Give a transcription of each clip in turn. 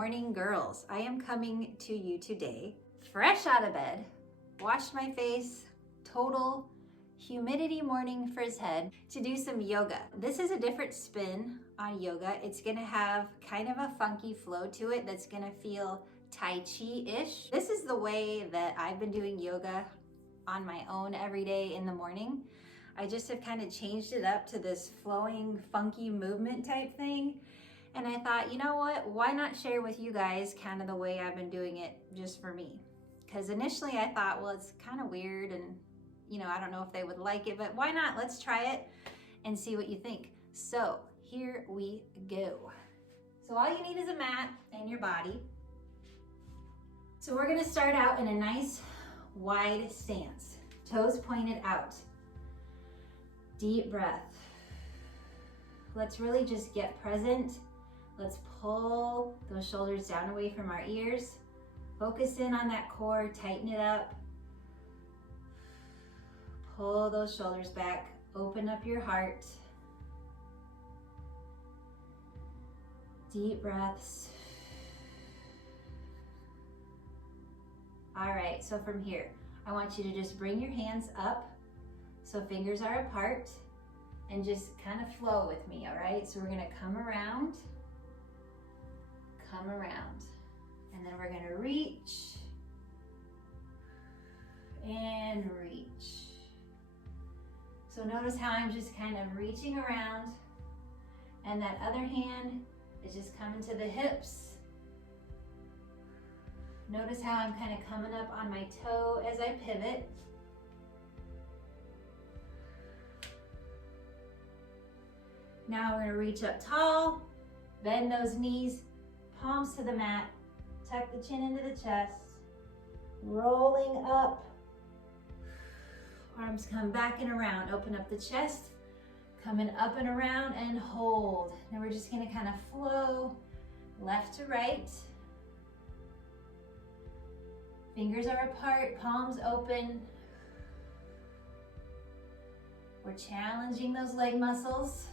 morning, girls. I am coming to you today, fresh out of bed, washed my face, total humidity morning frizz head, to do some yoga. This is a different spin on yoga. It's gonna have kind of a funky flow to it that's gonna feel Tai Chi-ish. This is the way that I've been doing yoga on my own every day in the morning. I just have kind of changed it up to this flowing, funky movement type thing. And I thought, you know what, why not share with you guys kind of the way I've been doing it just for me? Because initially I thought, well, it's kind of weird and I don't know if they would like it, but why not? Let's try it and see what you think. So here we go. So all you need is a mat and your body. So we're gonna start out in a nice wide stance, toes pointed out. Deep breath. Let's really just get present. Let's pull those shoulders down away from our ears. Focus in on that core, tighten it up. Pull those shoulders back, open up your heart. Deep breaths. All right, so from here, I want you to just bring your hands up so fingers are apart and just kind of flow with me, all right? So we're gonna come around, and then we're gonna reach and reach. So notice how I'm just kind of reaching around, and that other hand is just coming to the hips. Notice how I'm kind of coming up on my toe as I pivot. Now we're gonna reach up tall, bend those knees, palms to the mat, tuck the chin into the chest, rolling up. Arms come back and around, open up the chest, coming up and around and hold. Now we're just gonna kind of flow left to right. Fingers are apart, palms open. We're challenging those leg muscles.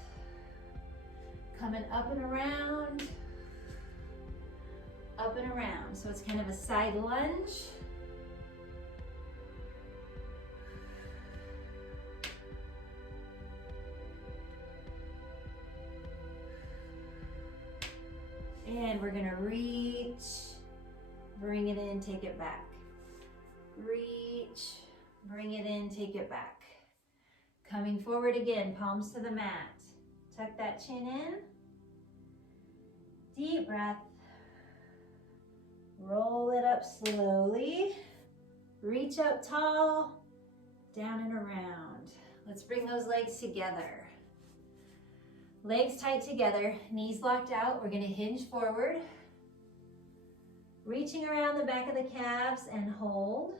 Coming up and around, up and around. So it's kind of a side lunge. And we're gonna reach, bring it in, take it back. Reach, bring it in, take it back. Coming forward again, palms to the mat. Tuck that chin in. Deep breath. Roll it up slowly. Reach up tall, down and around. Let's bring those legs together. Legs tight together, knees locked out. We're gonna hinge forward. Reaching around the back of the calves and hold.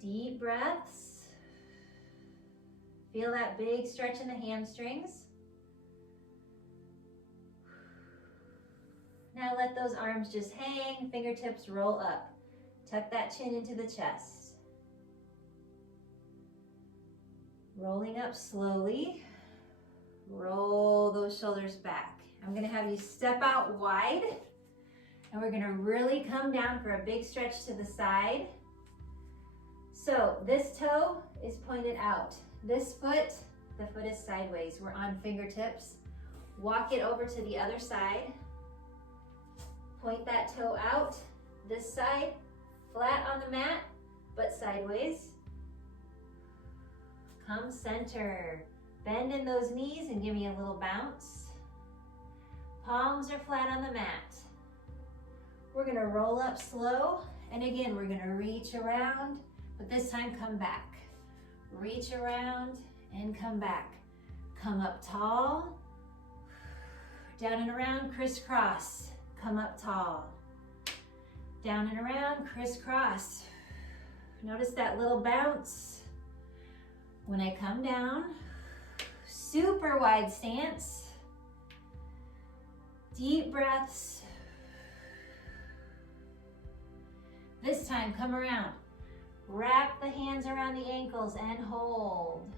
Deep breaths. Feel that big stretch in the hamstrings. Now let those arms just hang, fingertips roll up. Tuck that chin into the chest. Rolling up slowly. Roll those shoulders back. I'm gonna have you step out wide, and we're gonna really come down for a big stretch to the side. So this toe is pointed out. This foot, the foot is sideways. We're on fingertips. Walk it over to the other side. Point that toe out. This side, flat on the mat, but sideways. Come center. Bend in those knees and give me a little bounce. Palms are flat on the mat. We're gonna roll up slow, and again, we're gonna reach around, but this time come back. Reach around and come back. Come up tall, down and around, crisscross. Come up tall, down and around, crisscross. Notice that little bounce. When I come down, super wide stance. Deep breaths. This time, come around. Wrap the hands around the ankles and hold.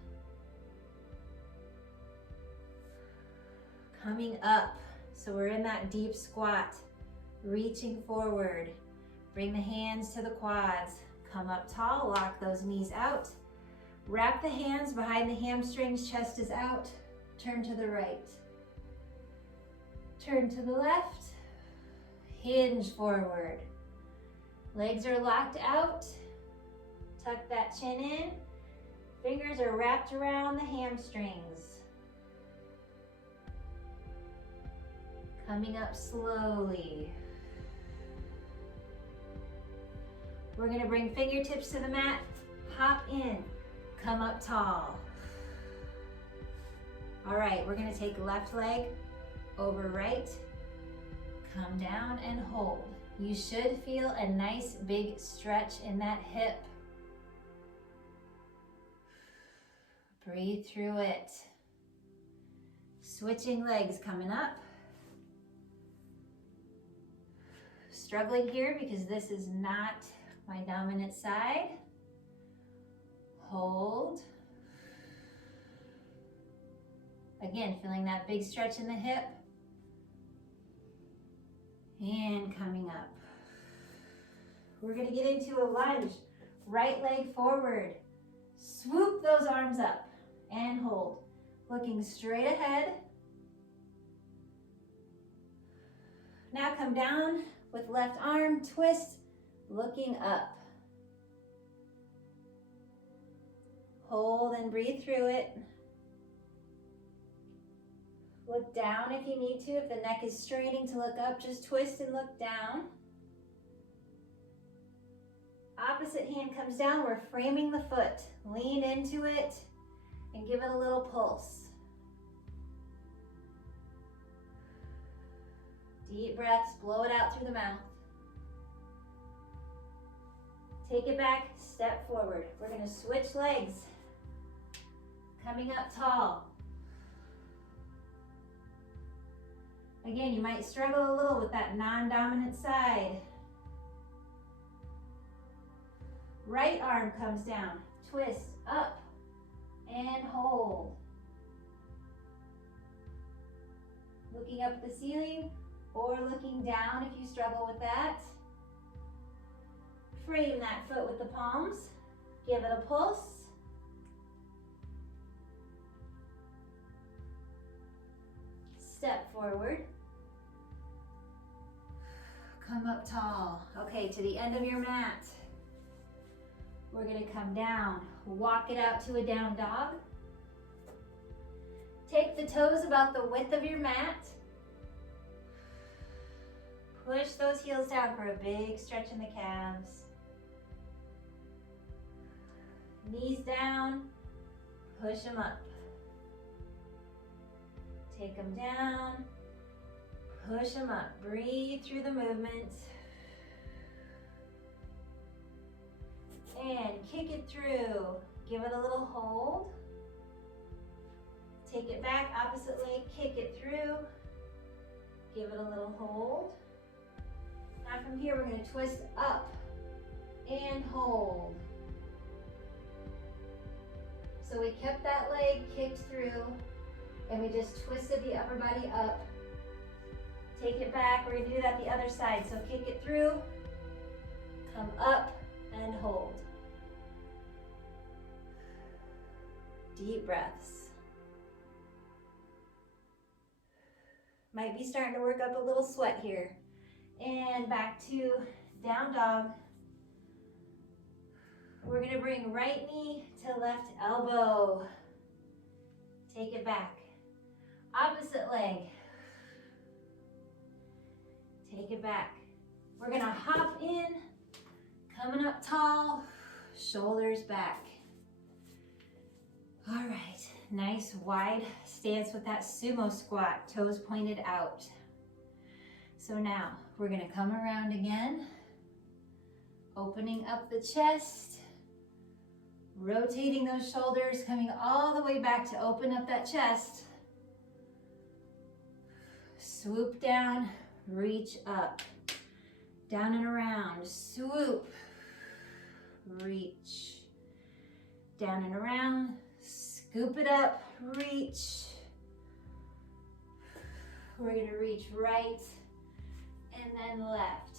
Coming up, So we're in that deep squat, reaching forward. Bring the hands to the quads. Come up tall, lock those knees out. Wrap the hands behind the hamstrings, chest is out. Turn to the right. Turn to the left. Hinge forward. Legs are locked out. Tuck that chin in. Fingers are wrapped around the hamstrings. Coming up slowly. We're gonna bring fingertips to the mat, hop in, come up tall. All right, we're gonna take left leg over right, come down and hold. You should feel a nice big stretch in that hip. Breathe through it. Switching legs, coming up. Struggling here because this is not my dominant side. Hold. Again, feeling that big stretch in the hip. And coming up. We're gonna get into a lunge. Right leg forward. Swoop those arms up and hold. Looking straight ahead. Now come down with left arm, twist, looking up. Hold and breathe through it. Look down if you need to. If the neck is straining to look up, just twist and look down. Opposite hand comes down, we're framing the foot. Lean into it and give it a little pulse. Deep breaths, blow it out through the mouth. Take it back, step forward. We're gonna switch legs. Coming up tall. Again, you might struggle a little with that non-dominant side. Right arm comes down, twist up and hold. Looking up at the ceiling or looking down if you struggle with that. Frame that foot with the palms. Give it a pulse. Step forward. Come up tall. Okay, to the end of your mat. We're gonna come down. Walk it out to a down dog. Take the toes about the width of your mat. Push those heels down for a big stretch in the calves. Knees down, push them up. Take them down, push them up. Breathe through the movement. And kick it through. Give it a little hold. Take it back, opposite leg, kick it through. Give it a little hold. Now from here, we're gonna twist up and hold. So we kept that leg kicked through and we just twisted the upper body up. Take it back, we're gonna do that the other side. So kick it through, come up and hold. Deep breaths. Might be starting to work up a little sweat here. And back to down dog. We're gonna bring right knee to left elbow. Take it back. Opposite leg. Take it back. We're gonna hop in, coming up tall, shoulders back. All right, nice wide stance with that sumo squat, toes pointed out. So now we're gonna come around again, opening up the chest, rotating those shoulders, coming all the way back to open up that chest. Swoop down, reach up, down and around, swoop, reach, down and around, scoop it up, reach, We're gonna reach right and then left.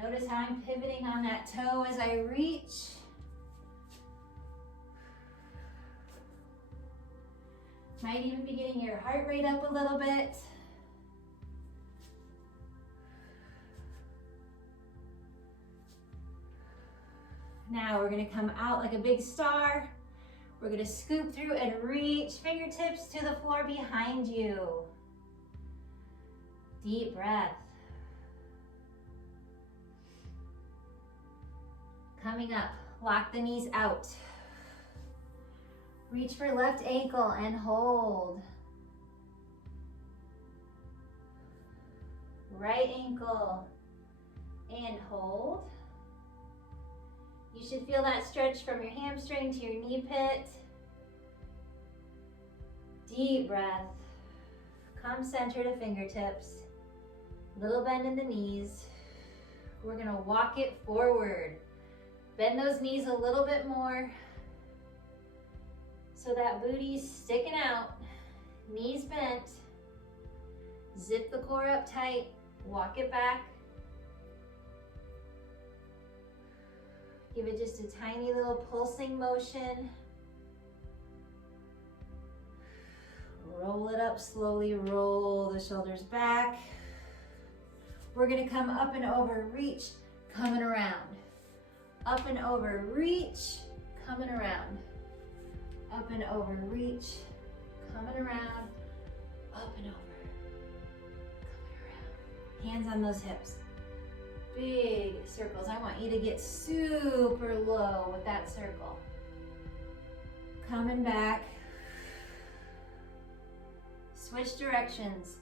Notice how I'm pivoting on that toe as I reach. Might even be getting your heart rate up a little bit. Now we're gonna come out like a big star. We're gonna scoop through and reach fingertips to the floor behind you. Deep breath. Coming up, lock the knees out. Reach for left ankle and hold. Right ankle and hold. You should feel that stretch from your hamstring to your knee pit. Deep breath. Come center to fingertips. Little bend in the knees. We're gonna walk it forward. Bend those knees a little bit more so that booty's sticking out. Knees bent. Zip the core up tight. Walk it back. Give it just a tiny little pulsing motion. Roll it up slowly, roll the shoulders back. We're gonna come up and over, reach, coming around. Up and over, reach, coming around. Up and over, reach, coming around. Up and over, coming around. Hands on those hips. Big circles. I want you to get super low with that circle. Coming back. Switch directions.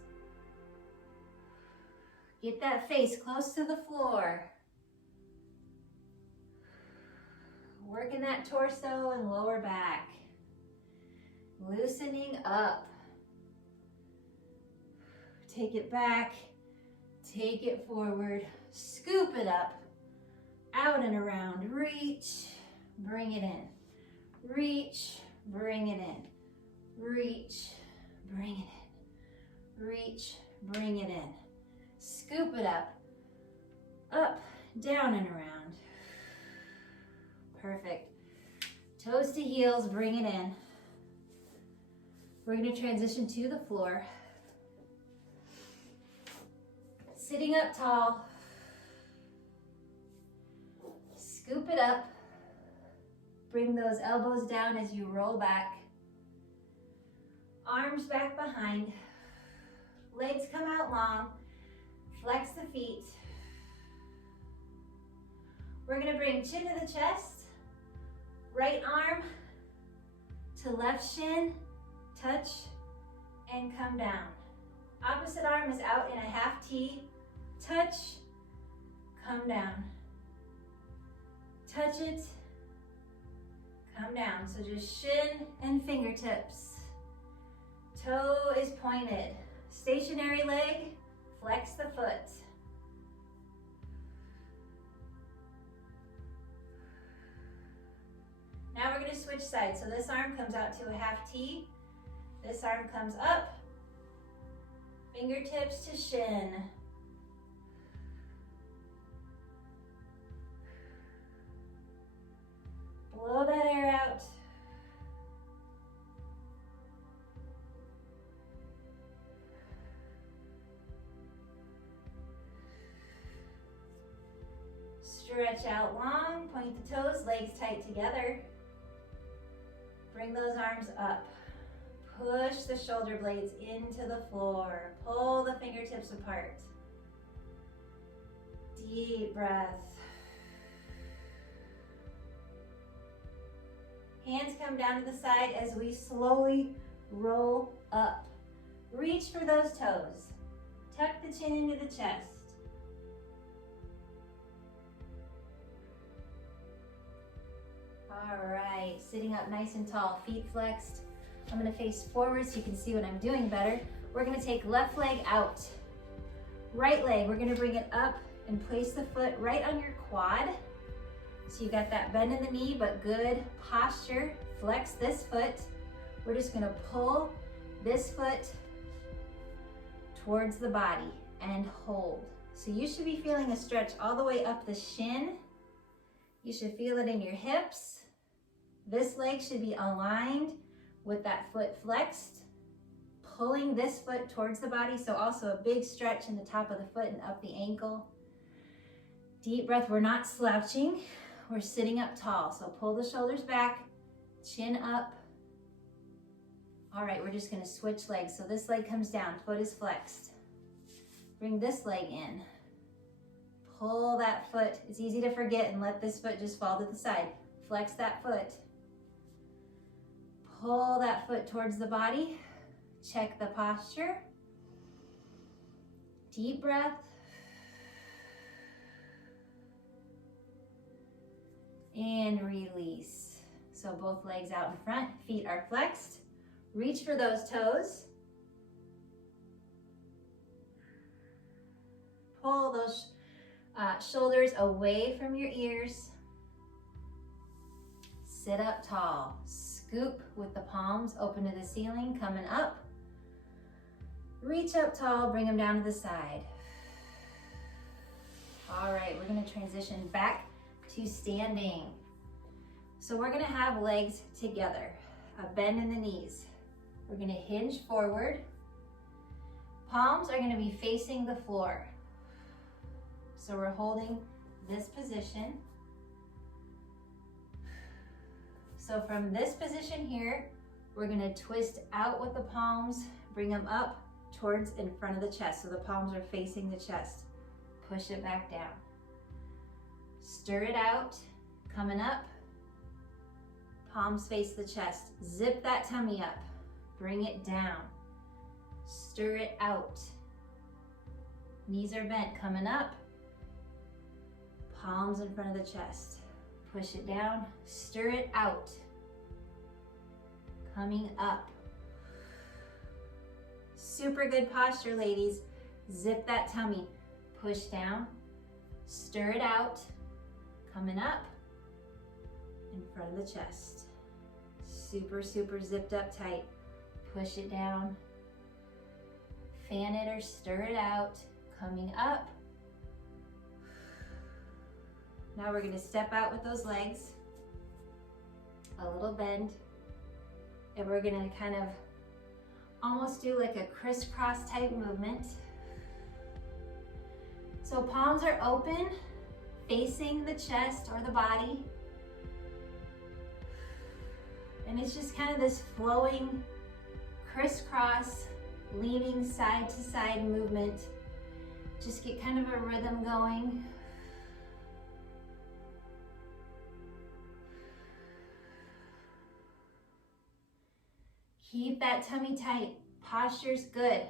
Get that face close to the floor. Working that torso and lower back. Loosening up. Take it back. Take it forward. Scoop it up, out and around, reach, bring it in, reach, bring it in, reach, bring it in, reach, bring it in, scoop it up, down and around. Perfect. Toes to heels, bring it in. We're going to transition to the floor. Sitting up tall. Scoop it up. Bring those elbows down as you roll back. Arms back behind. Legs come out long. Flex the feet. We're going to bring chin to the chest. Right arm to left shin. Touch and come down. Opposite arm is out in a half T. Touch, come down. Touch it, come down. So just shin and fingertips. Toe is pointed. Stationary leg, flex the foot. Now we're going to switch sides. So this arm comes out to a half T. This arm comes up. Fingertips to shin. Blow that air out. Stretch out long, point the toes, legs tight together. Bring those arms up. Push the shoulder blades into the floor. Pull the fingertips apart. Deep breath. Hands come down to the side as we slowly roll up. Reach for those toes. Tuck the chin into the chest. All right, sitting up nice and tall, feet flexed. I'm gonna face forward so you can see what I'm doing better. We're gonna take left leg out. Right leg, we're gonna bring it up and place the foot right on your quad. So you got that bend in the knee, but good posture. Flex this foot. We're just gonna pull this foot towards the body and hold. So you should be feeling a stretch all the way up the shin. You should feel it in your hips. This leg should be aligned with that foot flexed, pulling this foot towards the body. So also a big stretch in the top of the foot and up the ankle. Deep breath, we're not slouching, we're sitting up tall. So pull the shoulders back, chin up. All right, we're just gonna switch legs. So this leg comes down, foot is flexed. Bring this leg in. Pull that foot. It's easy to forget and let this foot just fall to the side. Flex that foot. Pull that foot towards the body. Check the posture. Deep breath. And release. So both legs out in front, feet are flexed. Reach for those toes. Pull those shoulders away from your ears. Sit up tall. Scoop with the palms open to the ceiling, coming up. Reach up tall, bring them down to the side. All right, we're gonna transition back to standing. So we're gonna have legs together, a bend in the knees. We're gonna hinge forward. Palms are gonna be facing the floor. So we're holding this position. So from this position here, we're gonna twist out with the palms, bring them up towards in front of the chest. So the palms are facing the chest. Push it back down. Stir it out, coming up. Palms face the chest. Zip that tummy up. Bring it down. Stir it out. Knees are bent, coming up. Palms in front of the chest. Push it down, stir it out. Coming up. Super good posture, ladies. Zip that tummy. Push down, stir it out. Coming up in front of the chest. Super, super zipped up tight. Push it down. Fan it or stir it out. Coming up. Now we're gonna step out with those legs, a little bend, and we're gonna kind of almost do like a crisscross type movement. So palms are open, facing the chest or the body. And it's just kind of this flowing, crisscross, leaning side to side movement. Just get kind of a rhythm going. Keep that tummy tight. Posture's good.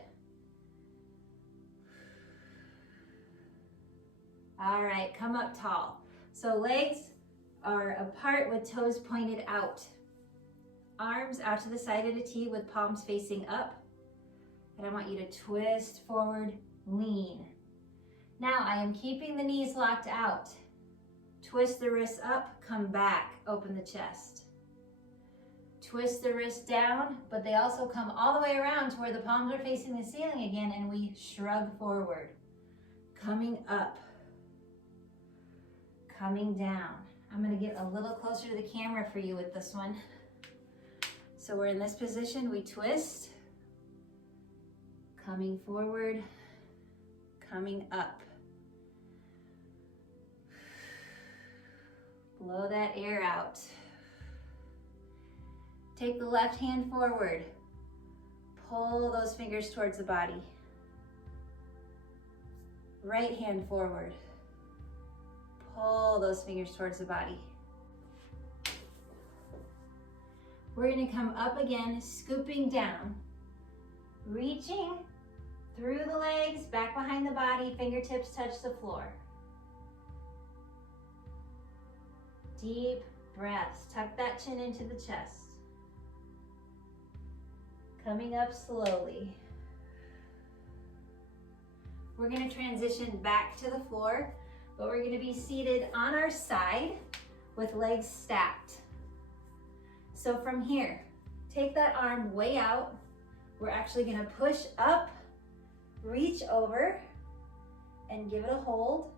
All right, come up tall. So legs are apart with toes pointed out. Arms out to the side of the T with palms facing up. And I want you to twist forward, lean. Now I am keeping the knees locked out. Twist the wrists up, come back, open the chest. Twist the wrist down, but they also come all the way around to where the palms are facing the ceiling again, and we shrug forward. Coming up, coming down. I'm gonna get a little closer to the camera for you with this one. So we're in this position, we twist, coming forward, coming up. Blow that air out. Take the left hand forward. Pull those fingers towards the body. Right hand forward. Pull those fingers towards the body. We're gonna come up again, scooping down, reaching through the legs, back behind the body, fingertips touch the floor. Deep breaths, tuck that chin into the chest. Coming up slowly. We're gonna transition back to the floor, but we're gonna be seated on our side with legs stacked. So from here, take that arm way out. We're actually gonna push up, reach over and give it a hold.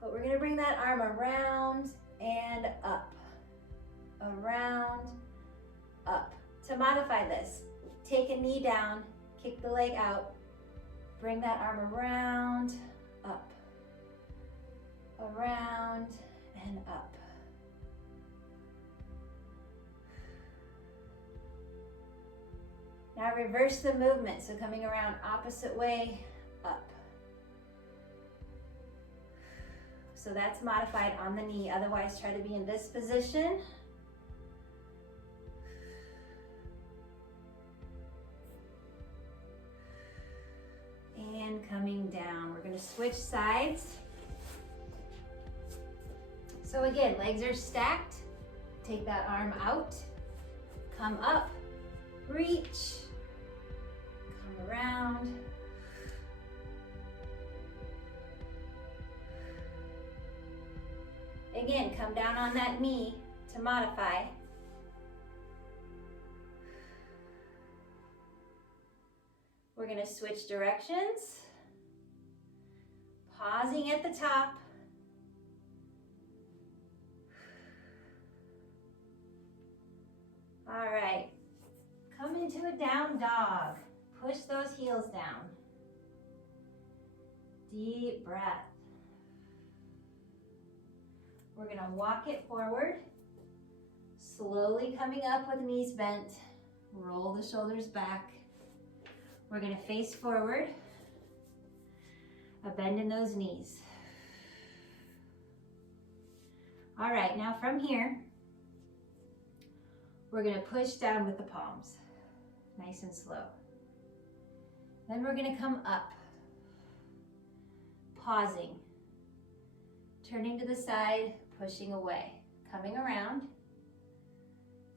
But we're gonna bring that arm around and up, around, up. To modify this, take a knee down, kick the leg out, bring that arm around, up, around, and up. Now reverse the movement, so coming around opposite way, up. So that's modified on the knee, otherwise try to be in this position. And coming down. We're gonna switch sides. So again, legs are stacked. Take that arm out, come up, reach, come around. Again, come down on that knee to modify. We're gonna switch directions, pausing at the top. All right, come into a down dog. Push those heels down. Deep breath. We're gonna walk it forward, slowly coming up with knees bent. Roll the shoulders back. We're gonna face forward, a bend in those knees. All right, now from here, we're gonna push down with the palms, nice and slow. Then we're gonna come up, pausing, turning to the side, pushing away, coming around,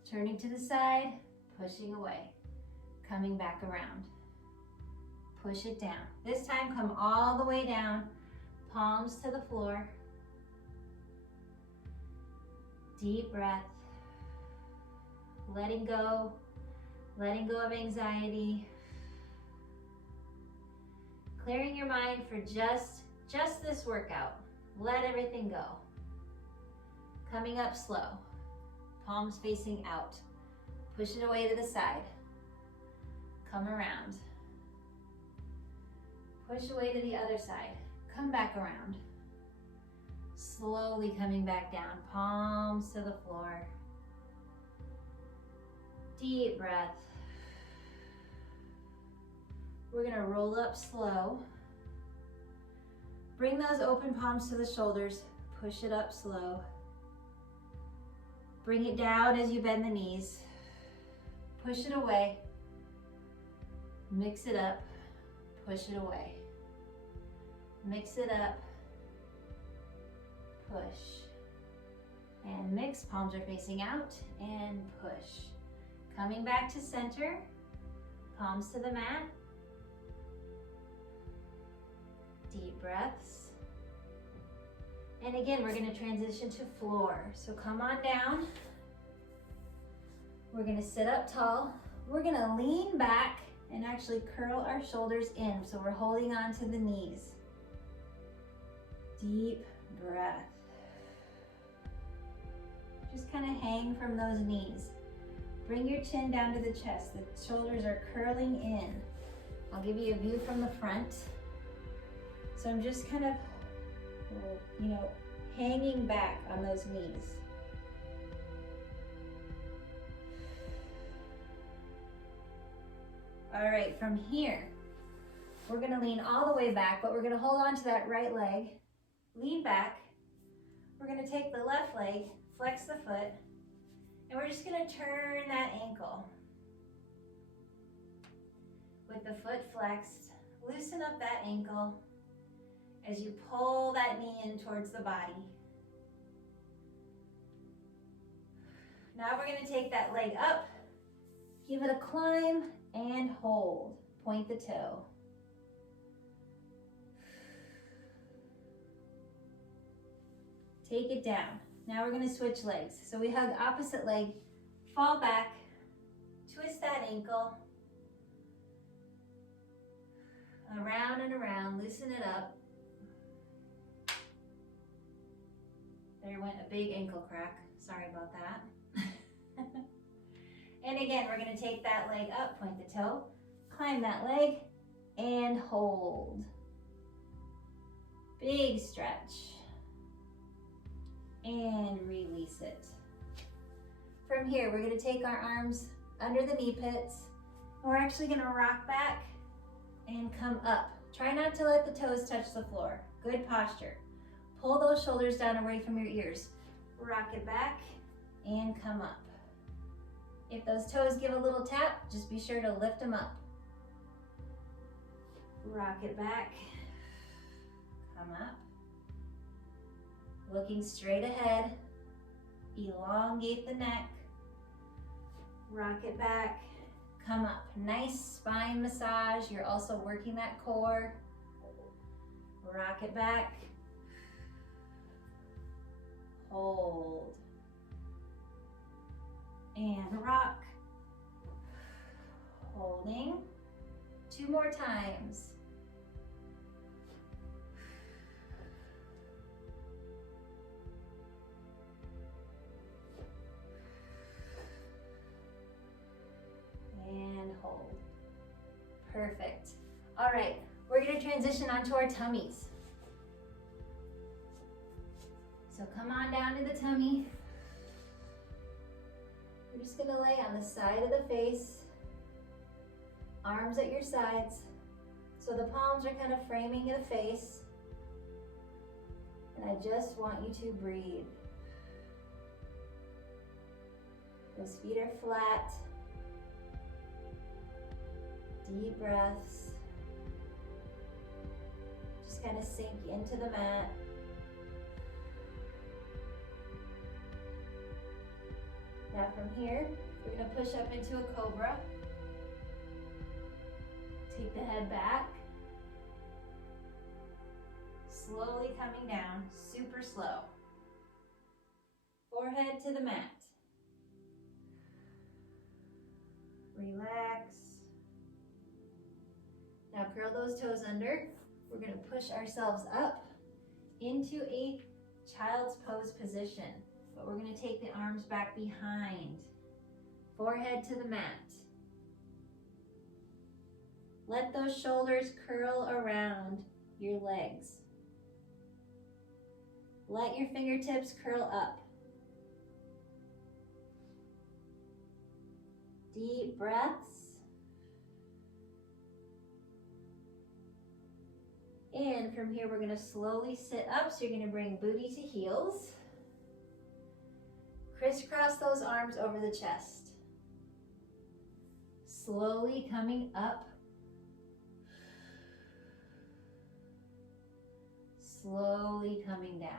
turning to the side, pushing away, coming back around. Push it down. This time, come all the way down, palms to the floor. Deep breath. Letting go of anxiety. Clearing your mind for just this workout. Let everything go. Coming up slow. Palms facing out. Push it away to the side. Come around. Push away to the other side. Come back around. Slowly coming back down. Palms to the floor. Deep breath. We're gonna roll up slow. Bring those open palms to the shoulders. Push it up slow. Bring it down as you bend the knees. Push it away. Mix it up. Push it away. Mix it up. Push. And mix. Palms are facing out. And push. Coming back to center. Palms to the mat. Deep breaths. And again, we're going to transition to floor. So come on down. We're going to sit up tall. We're going to lean back and actually curl our shoulders in. So we're holding on to the knees. Deep breath. Just kind of hang from those knees. Bring your chin down to the chest. The shoulders are curling in. I'll give you a view from the front. So I'm just kind of, hanging back on those knees. All right, from here, we're gonna lean all the way back, but we're gonna hold on to that right leg, lean back. We're gonna take the left leg, flex the foot, and we're just gonna turn that ankle. With the foot flexed, loosen up that ankle as you pull that knee in towards the body. Now we're gonna take that leg up, give it a climb and hold. Point the toe. Take it down. Now we're gonna switch legs. So we hug opposite leg, fall back, twist that ankle. Around and around, loosen it up. There went a big ankle crack. Sorry about that. And again, we're gonna take that leg up, point the toe, climb that leg, and hold. Big stretch. And release it. From here, we're gonna take our arms under the knee pits. We're actually gonna rock back and come up. Try not to let the toes touch the floor. Good posture. Pull those shoulders down away from your ears. Rock it back and come up. If those toes give a little tap, just be sure to lift them up. Rock it back, come up. Looking straight ahead, elongate the neck. Rock it back, come up. Nice spine massage. You're also working that core. Rock it back. Hold. And rock. Holding. 2 more times. And hold. Perfect. All right, we're gonna transition onto our tummies. So come on down to the tummy. You're just gonna lay on the side of the face, arms at your sides. So the palms are kind of framing the face. And I just want you to breathe. Those feet are flat. Deep breaths. Just kind of sink into the mat. Now from here, we're going to push up into a cobra. Take the head back. Slowly coming down, super slow. Forehead to the mat. Relax. Now curl those toes under. We're going to push ourselves up into a child's pose position. But we're going to take the arms back behind. Forehead to the mat. Let those shoulders curl around your legs. Let your fingertips curl up. Deep breaths. And from here, we're going to slowly sit up. So you're going to bring booty to heels. Crisscross those arms over the chest. Slowly coming up. Slowly coming down.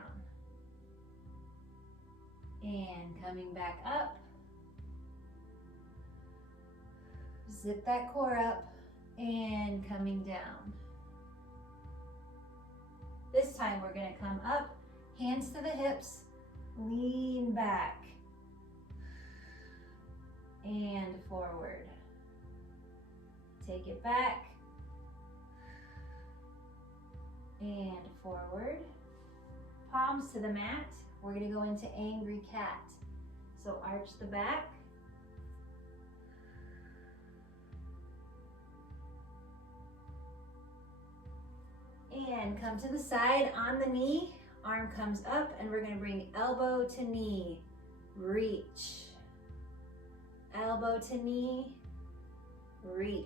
And coming back up. Zip that core up and coming down. This time we're going to come up, hands to the hips, lean back and forward. Take it back and forward. Palms to the mat. We're going to go into angry cat. So arch the back. And come to the side on the knee. Arm comes up and we're going to bring elbow to knee. Reach. Elbow to knee. Reach.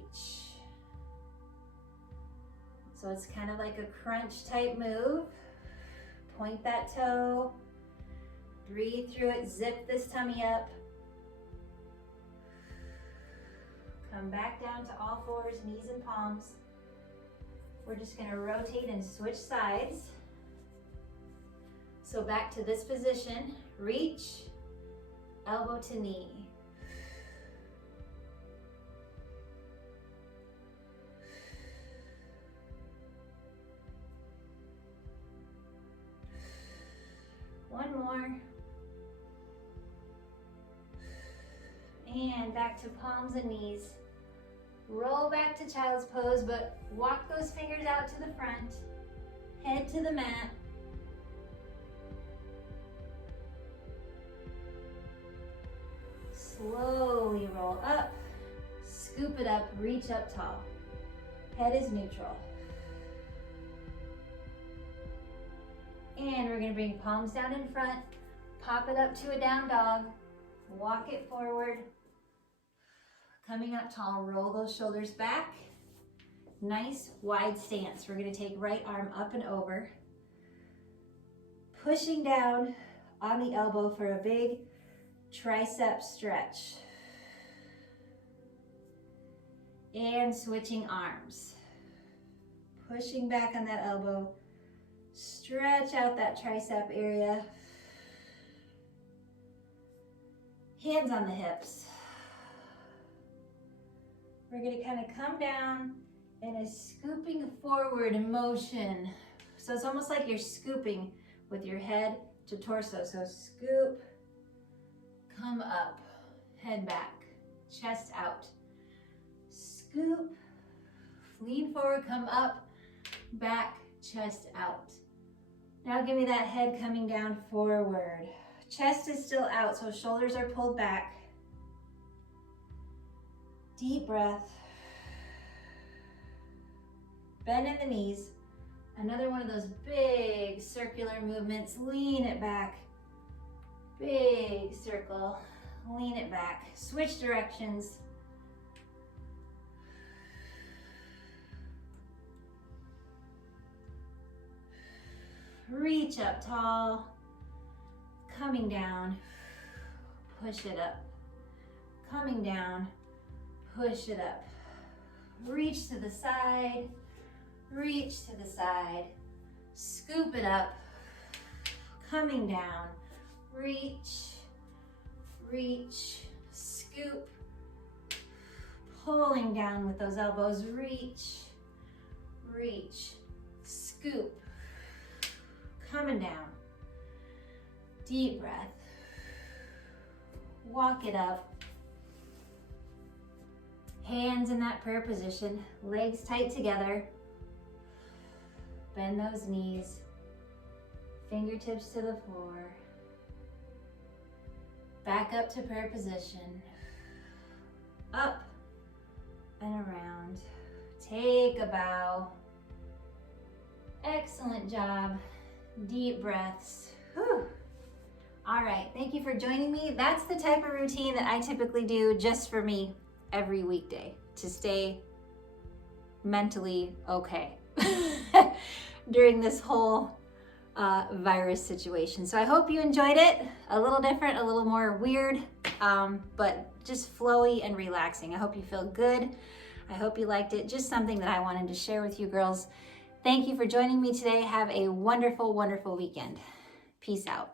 So it's kind of like a crunch type move. Point that toe. Breathe through it. Zip this tummy up. Come back down to all fours, knees and palms. We're just going to rotate and switch sides. So back to this position. Reach. Elbow to knee. One more. And back to palms and knees. Roll back to child's pose, but walk those fingers out to the front. Head to the mat. Slowly roll up, scoop it up, reach up tall. Head is neutral. And we're gonna bring palms down in front, pop it up to a down dog, walk it forward, coming up tall, roll those shoulders back. Nice wide stance. We're gonna take right arm up and over, pushing down on the elbow for a big tricep stretch. And switching arms. Pushing back on that elbow. Stretch out that tricep area. Hands on the hips. We're going to kind of come down in a scooping forward motion. So it's almost like you're scooping with your head to torso. So scoop, come up, head back, chest out. Scoop, lean forward, come up, back, chest out. Now give me that head coming down forward. Chest is still out, so shoulders are pulled back. Deep breath. Bend in the knees. Another one of those big circular movements. Lean it back. Big circle. Lean it back. Switch directions. Reach up tall, coming down, push it up, coming down, push it up, reach to the side, reach to the side, scoop it up, coming down, reach, reach, scoop, pulling down with those elbows, reach, reach, scoop, coming down. Deep breath. Walk it up. Hands in that prayer position. Legs tight together. Bend those knees. Fingertips to the floor. Back up to prayer position. Up and around. Take a bow. Excellent job. Deep breaths. Whew. All right, thank you for joining me. That's the type of routine that I typically do just for me every weekday to stay mentally okay during this whole virus situation. So I hope you enjoyed it. A little different, a little more weird, but just flowy and relaxing. I hope you feel good. I hope you liked it. Just something that I wanted to share with you girls. Thank you for joining me today. Have a wonderful, wonderful weekend. Peace out.